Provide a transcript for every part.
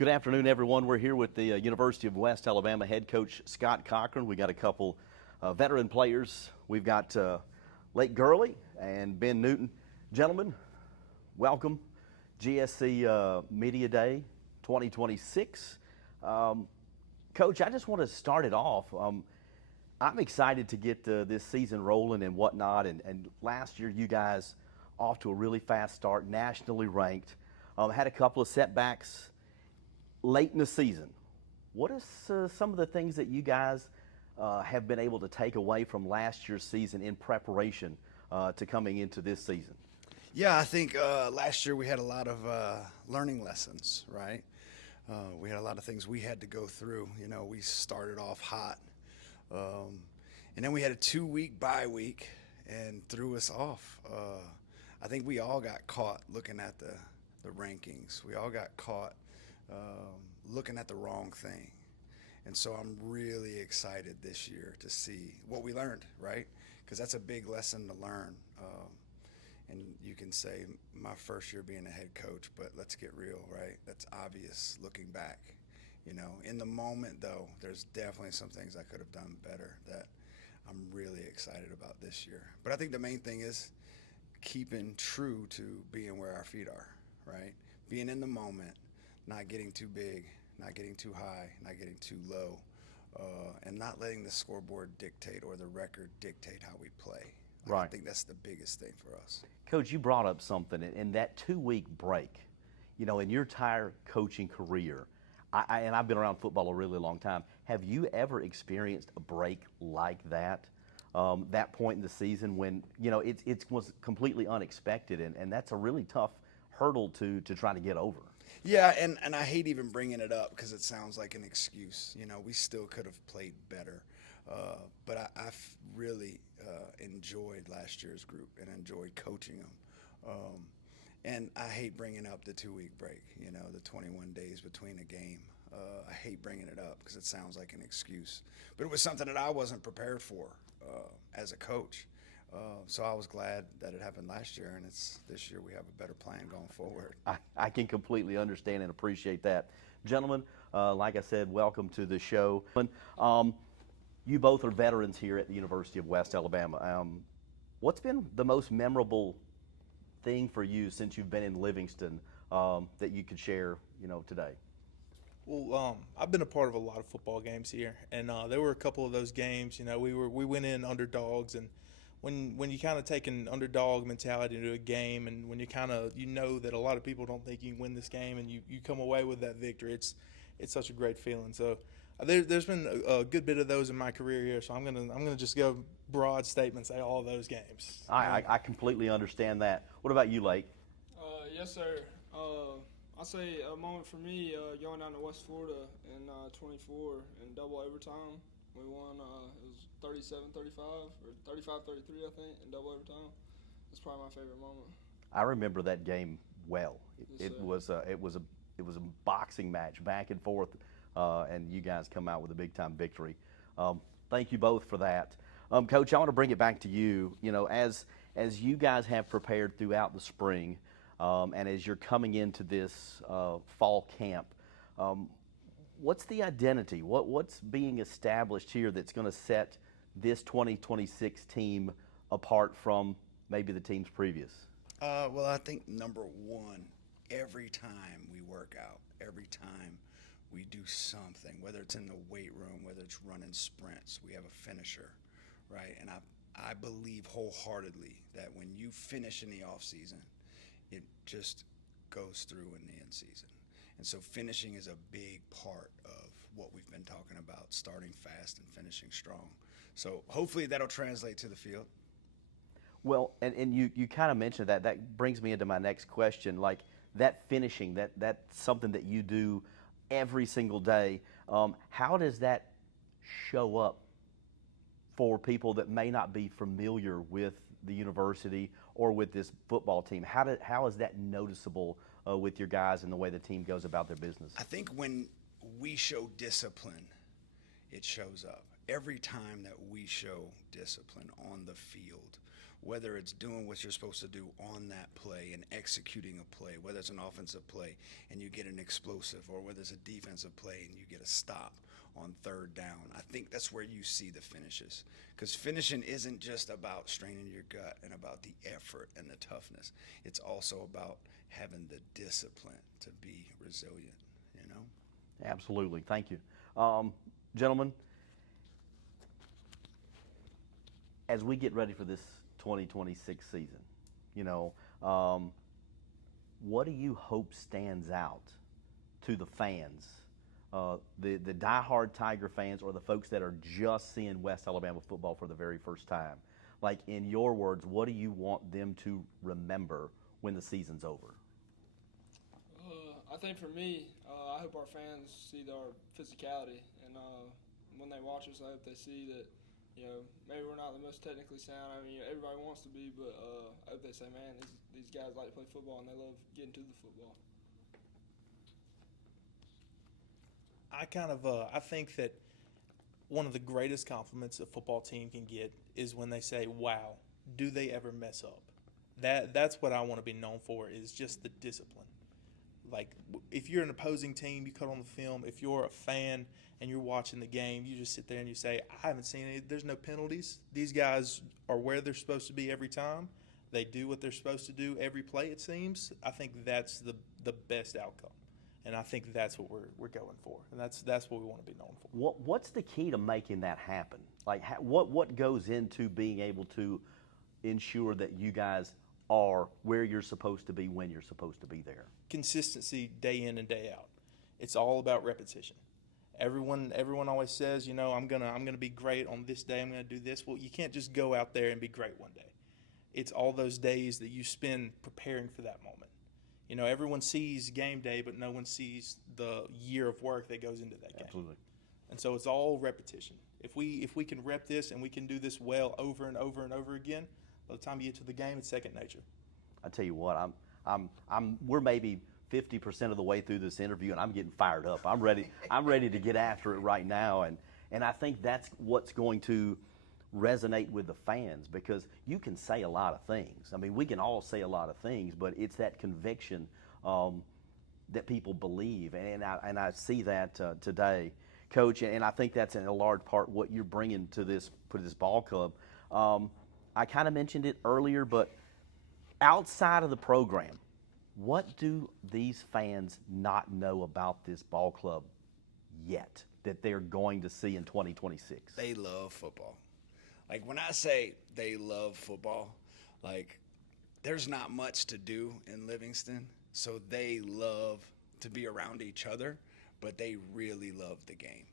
Good afternoon, everyone. We're here with the University of West Alabama head coach Scott Cochran. We got a couple veteran players. We've got Lake Gurley and Ben Newton. Gentlemen, welcome. GSC Media Day 2026. Coach, I just want to start it off. I'm excited to get this season rolling and whatnot. And last year, you guys off to a really fast start, nationally ranked. Had a couple of setbacks late in the season. What is some of the things that you guys have been able to take away from last year's season in preparation to coming into this season? Yeah, I think last year we had a lot of learning lessons, right? We had a lot of things we had to go through. You know, we started off hot, and then we had a 2-week bye week and threw us off. I think we all got caught looking at the rankings. We all got caught looking at the wrong thing. And so I'm really excited this year to see what we learned, right? Because that's a big lesson to learn. And you can say my first year being a head coach, but let's get real, right? That's obvious looking back. You know, in the moment, though, there's definitely some things I could have done better that I'm really excited about this year. But I think the main thing is keeping true to being where our feet are, right? Being in the moment, not getting too big, not getting too high, not getting too low, and not letting the scoreboard dictate or the record dictate how we play. Right. I think that's the biggest thing for us. Coach, you brought up something in that 2-week break. You know, in your entire coaching career, and I've been around football a really long time, have you ever experienced a break like that? That point in the season when, you know, it was completely unexpected, and that's a really tough hurdle to try to get over. Yeah, and I hate even bringing it up because it sounds like an excuse. You know, we still could have played better. But I've really enjoyed last year's group and enjoyed coaching them. And I hate bringing up the 2-week break, you know, the 21 days between a game. I hate bringing it up because it sounds like an excuse. But it was something that I wasn't prepared for as a coach. So I was glad that it happened last year, and this year we have a better plan going forward. I can completely understand and appreciate that. Gentlemen, like I said, welcome to the show. You both are veterans here at the University of West Alabama. What's been the most memorable thing for you since you've been in Livingston that you could share, you know, today? Well, I've been a part of a lot of football games here, and there were a couple of those games. You know, we went in underdogs, and when you kind of take an underdog mentality into a game, and when you know that a lot of people don't think you can win this game, and you come away with that victory, it's such a great feeling. So there's been a good bit of those in my career here. So I'm gonna just go broad statement, say all of those games. I completely understand that. What about you, Lake? Yes, sir. I'll say a moment for me going down to West Florida in 24 in double overtime. We won, it was 37-35 or 35-33, I think, in double overtime. That's probably my favorite moment. I remember that game well. Yes, It was a boxing match, back and forth, and you guys come out with a big time victory. Thank you both for that. Coach, I want to bring it back to you. You know, as you guys have prepared throughout the spring, and as you're coming into this fall camp, what's the identity? What's being established here that's going to set this 2026 team apart from maybe the teams previous? Well, I think number one, every time we work out, every time we do something, whether it's in the weight room, whether it's running sprints, we have a finisher, right? And I believe wholeheartedly that when you finish in the off season, it just goes through in the end season. And so finishing is a big part of what we've been talking about, starting fast and finishing strong. So hopefully that'll translate to the field. Well, and you kind of mentioned that. That brings me into my next question. Like that finishing, that's something that you do every single day. How does that show up for people that may not be familiar with the university or with this football team? How is that noticeable with your guys and the way the team goes about their business? I think when we show discipline, it shows up. Every time that we show discipline on the field, whether it's doing what you're supposed to do on that play and executing a play, whether it's an offensive play and you get an explosive, or whether it's a defensive play and you get a stop on third down. I think that's where you see the finishes, because finishing isn't just about straining your gut and about the effort and the toughness. It's also about having the discipline to be resilient, you know? Absolutely. Thank you. Gentlemen, as we get ready for this 2026 season, you know, what do you hope stands out to the fans, the diehard Tiger fans, or the folks that are just seeing West Alabama football for the very first time? Like, in your words, what do you want them to remember when the season's over? I think for me, I hope our fans see our physicality, and when they watch us, I hope they see that, you know, maybe we're not the most technically sound. I mean, everybody wants to be, but I hope they say, man, these guys like to play football and they love getting to the football. I think that one of the greatest compliments a football team can get is when they say, wow, do they ever mess up? That's what I want to be known for, is just the discipline. Like, if you're an opposing team, you cut on the film. If you're a fan and you're watching the game, you just sit there and you say, I haven't seen any. There's no penalties. These guys are where they're supposed to be every time. They do what they're supposed to do every play, it seems. I think that's the best outcome. And I think that's what we're going for. And that's what we want to be known for. What's the key to making that happen? Like, what goes into being able to ensure that you guys are where you're supposed to be when you're supposed to be there? Consistency day in and day out. It's all about repetition. Everyone always says, you know, I'm gonna be great on this day. I'm gonna do this. Well, you can't just go out there and be great one day. It's all those days that you spend preparing for that moment. You know, everyone sees game day, but no one sees the year of work that goes into that game. Absolutely. And so it's all repetition. If we can rep this and we can do this well over and over and over again, by the time you get to the game, it's second nature. I tell you what, we're maybe 50% of the way through this interview, and I'm getting fired up. I'm ready to get after it right now, and I think that's what's going to resonate with the fans, because you can say a lot of things. I mean, we can all say a lot of things, but it's that conviction that people believe, and I see that today, Coach, and I think that's in a large part what you're bringing to this ball club. I kind of mentioned it earlier, but outside of the program, what do these fans not know about this ball club yet that they're going to see in 2026? They love football. Like, when I say they love football, like, there's not much to do in Livingston, so they love to be around each other, but they really love the game.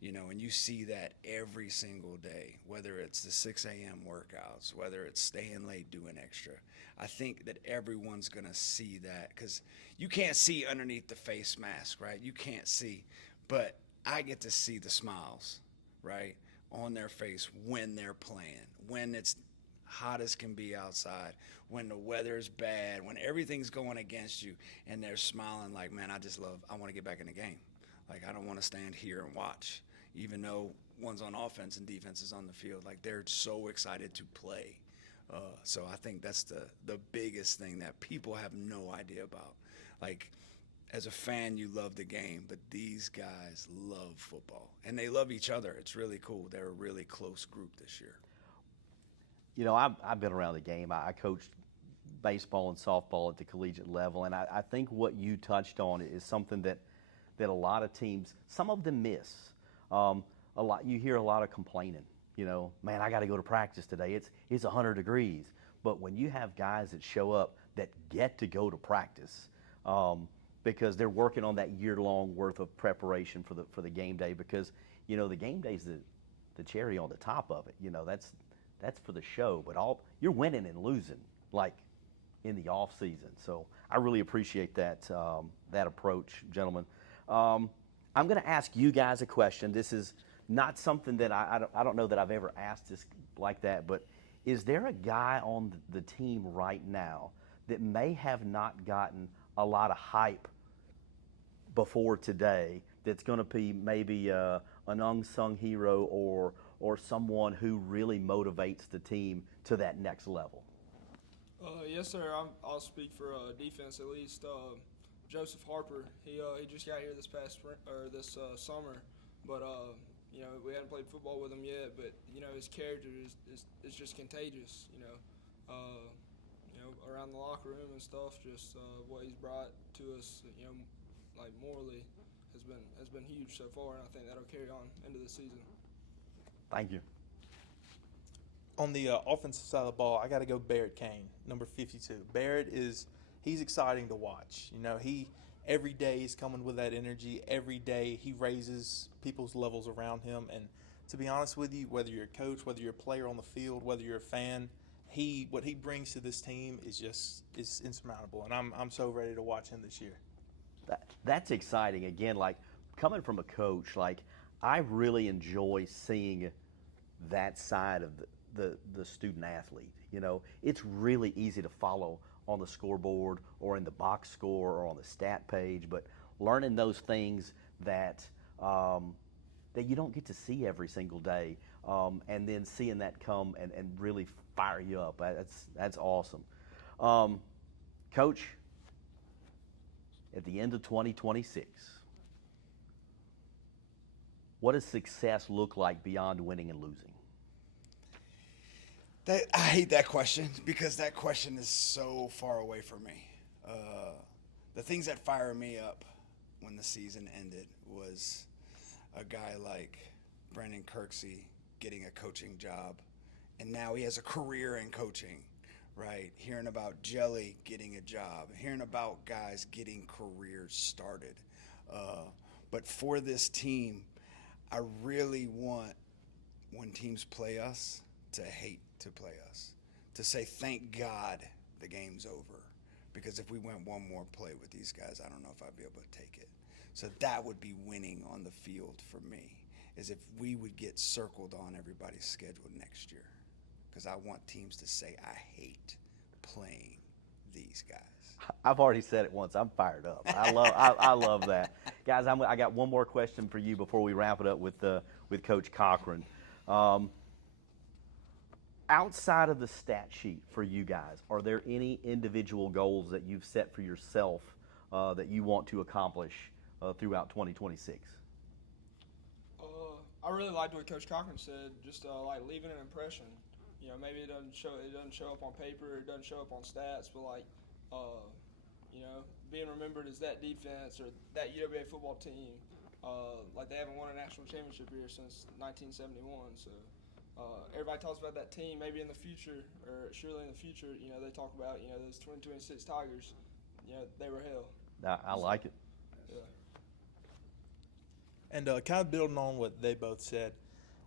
You know, and you see that every single day, whether it's the 6 a.m. workouts, whether it's staying late doing extra. I think that everyone's going to see that, because you can't see underneath the face mask, right? You can't see. But I get to see the smiles, right, on their face when they're playing, when it's hot as can be outside, when the weather's bad, when everything's going against you, and they're smiling like, man, I want to get back in the game. Like, I don't want to stand here and watch, even though one's on offense and defense is on the field. Like, they're so excited to play. So I think that's the biggest thing that people have no idea about. Like, as a fan, you love the game, but these guys love football, and they love each other. It's really cool. They're a really close group this year. You know, I've been around the game. I coached baseball and softball at the collegiate level, and I think what you touched on is something that a lot of teams, some of them miss. You hear a lot of complaining. You know, man, I got to go to practice today. It's 100 degrees. But when you have guys that show up that get to go to practice, because they're working on that year-long worth of preparation for the game day, because, you know, the game day's the cherry on the top of it. You know, that's for the show. But you're winning and losing, like, in the off season. So I really appreciate that approach, gentlemen. I'm going to ask you guys a question. This is not something that I don't know that I've ever asked this like that, but is there a guy on the team right now that may have not gotten a lot of hype before today that's going to be maybe an unsung hero or someone who really motivates the team to that next level? Yes, sir. I'll speak for defense at least. Joseph Harper. He just got here this past spring, or this summer, but you know, we hadn't played football with him yet. But you know, his character is just contagious. You know, around the locker room and stuff. Just what he's brought to us. You know, like morally, has been huge so far, and I think that'll carry on into the season. Thank you. On the offensive side of the ball, I got to go Barrett Kane, number 52. Barrett he's exciting to watch. You know, every day he's coming with that energy. Every day he raises people's levels around him. And to be honest with you, whether you're a coach, whether you're a player on the field, whether you're a fan, what he brings to this team is insurmountable. And I'm so ready to watch him this year. That's exciting. Again, like coming from a coach, like I really enjoy seeing that side of the student athlete. You know, it's really easy to follow on the scoreboard or in the box score or on the stat page, but learning those things that that you don't get to see every single day, and then seeing that come and really fire you up, that's awesome. Coach, at the end of 2026, what does success look like beyond winning and losing? I hate that question because that question is so far away from me. The things that fire me up when the season ended was a guy like Brandon Kirksey getting a coaching job, and now he has a career in coaching, right? Hearing about Jelly getting a job, hearing about guys getting careers started. But for this team, I really want, when teams play us, to hate to play us, to say thank God the game's over, because if we went one more play with these guys, I don't know if I'd be able to take it. So that would be winning on the field for me, is if we would get circled on everybody's schedule next year, because I want teams to say I hate playing these guys. I've already said it once. I'm fired up. I love that, guys. I got one more question for you before we wrap it up with Coach Cochran. Outside of the stat sheet for you guys, are there any individual goals that you've set for yourself that you want to accomplish throughout 2026? I really liked what Coach Cochran said. Just like leaving an impression. You know, maybe it doesn't show up on paper, it doesn't show up on stats, but like, you know, being remembered as that defense or that UWA football team. Like they haven't won a national championship here since 1971, so. Everybody talks about that team. Maybe in the future, or surely in the future, you know, they talk about, you know, those 2026 Tigers. You know, they were hell. I like it. Yeah. And kind of building on what they both said,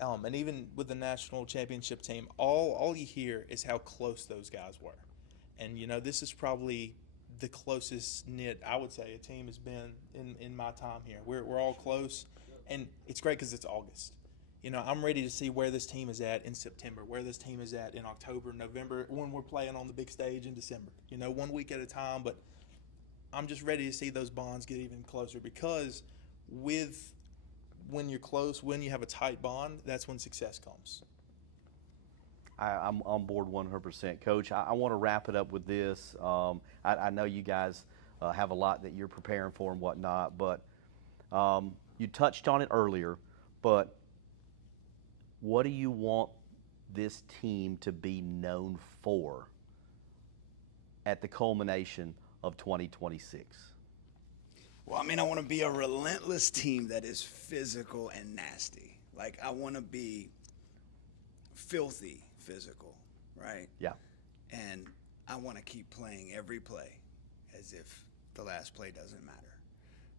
and even with the national championship team, all you hear is how close those guys were. And, you know, this is probably the closest knit, I would say, a team has been in my time here. We're all close, and it's great because it's August. You know, I'm ready to see where this team is at in September, where this team is at in October, November, when we're playing on the big stage in December. You know, 1 week at a time, but I'm just ready to see those bonds get even closer, because when you're close, when you have a tight bond, that's when success comes. I'm on board 100%. Coach, I want to wrap it up with this. I know you guys have a lot that you're preparing for and whatnot, but you touched on it earlier, but what do you want this team to be known for at the culmination of 2026? Well, I mean, I want to be a relentless team that is physical and nasty. Like, I want to be filthy physical, right? Yeah. And I want to keep playing every play as if the last play doesn't matter.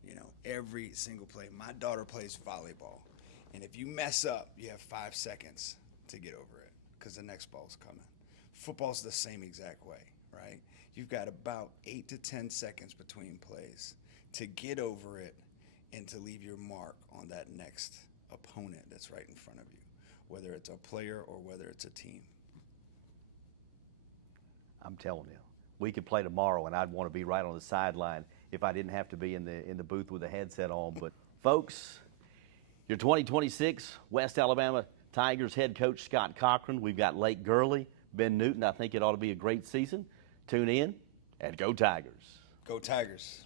You know, every single play. My daughter plays volleyball. And if you mess up, you have 5 seconds to get over it because the next ball's coming. Football's the same exact way, right? You've got about 8 to 10 seconds between plays to get over it and to leave your mark on that next opponent that's right in front of you, whether it's a player or whether it's a team. I'm telling you, we could play tomorrow, and I'd want to be right on the sideline if I didn't have to be in the booth with a headset on. But folks, your 2026 West Alabama Tigers head coach Scott Cochran. We've got Lake Gurley, Ben Newton. I think it ought to be a great season. Tune in and go Tigers. Go Tigers.